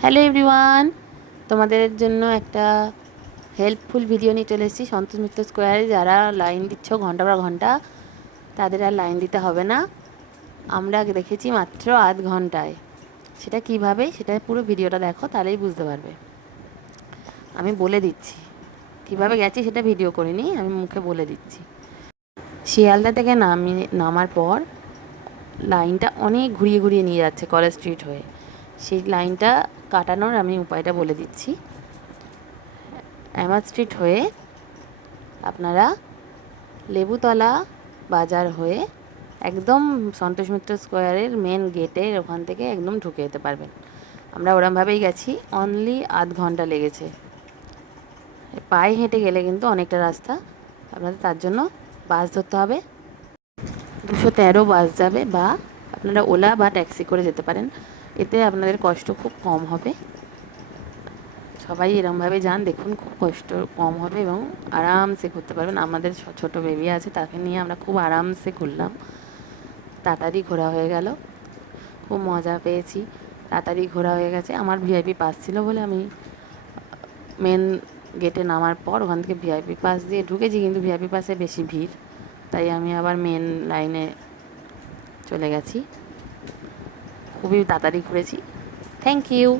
Hello everyone, তোমাদের জন্য একটা হেল্পফুল ভিডিও নিয়ে চলে এসেছি। সন্তোষ মিত্র স্কোয়ারে যারা লাইন দিচ্ছ ঘন্টা পর ঘন্টা, তাদের আর লাইন দিতে হবে না। আমরা দেখেছি মাত্র আধ ঘন্টায়। সেটা কিভাবে, সেটা পুরো ভিডিওটা দেখো, তাহলেই বুঝতে পারবে। আমি বলে দিচ্ছি কিভাবে গেছি, সেটা ভিডিও করিনি, আমি মুখে বলে দিচ্ছি। শিয়ালদা থেকে নামার পর লাইনটা অনেক ঘুরিয়ে ঘুরিয়ে নিয়ে যাচ্ছে কলেজ স্ট্রিট হয়ে। সেই লাইনটা কাটানোর আমি উপায়টা বলে দিচ্ছি। আহমেদ স্ট্রিট হয়ে আপনারা লেবুতলা বাজার হয়ে একদম সন্তোষ মিত্র স্কোয়ারের মেন গেটের ওখান থেকে একদম ঢুকে যেতে পারবেন। আমরা ওরমভাবেই গেছি, অনলি আধ ঘন্টা লেগেছে। পায়ে হেঁটে গেলে কিন্তু অনেকটা রাস্তা, আপনাদের তার জন্য বাস ধরতে হবে। 213 বাস যাবে, বা আপনারা ওলা বা ট্যাক্সি করে যেতে পারেন। এতে আপনাদের কষ্ট খুব কম হবে। সবাই এরমভাবে যান, দেখুন, খুব কষ্ট কম হবে এবং আরামসে ঘুরতে পারবেন। আমাদের ছোট বেবি আছে, তাকে নিয়ে আমরা খুব আরামসে ঘুরলাম। তাড়াতাড়ি ঘোরা হয়ে গেল, খুব মজা পেয়েছি। তাড়াতাড়ি ঘোরা হয়ে গেছে। আমার ভিআইপি পাস ছিল বলে আমি মেন গেটে নামার পর ওখান থেকে ভিআইপি পাস দিয়ে ঢুকেছি, কিন্তু ভিআইপি পাসে বেশি ভিড়, তাই আমি আবার মেন লাইনে চলে গেছি। খুবই তাড়াতাড়ি ঘুরেছি। Thank you.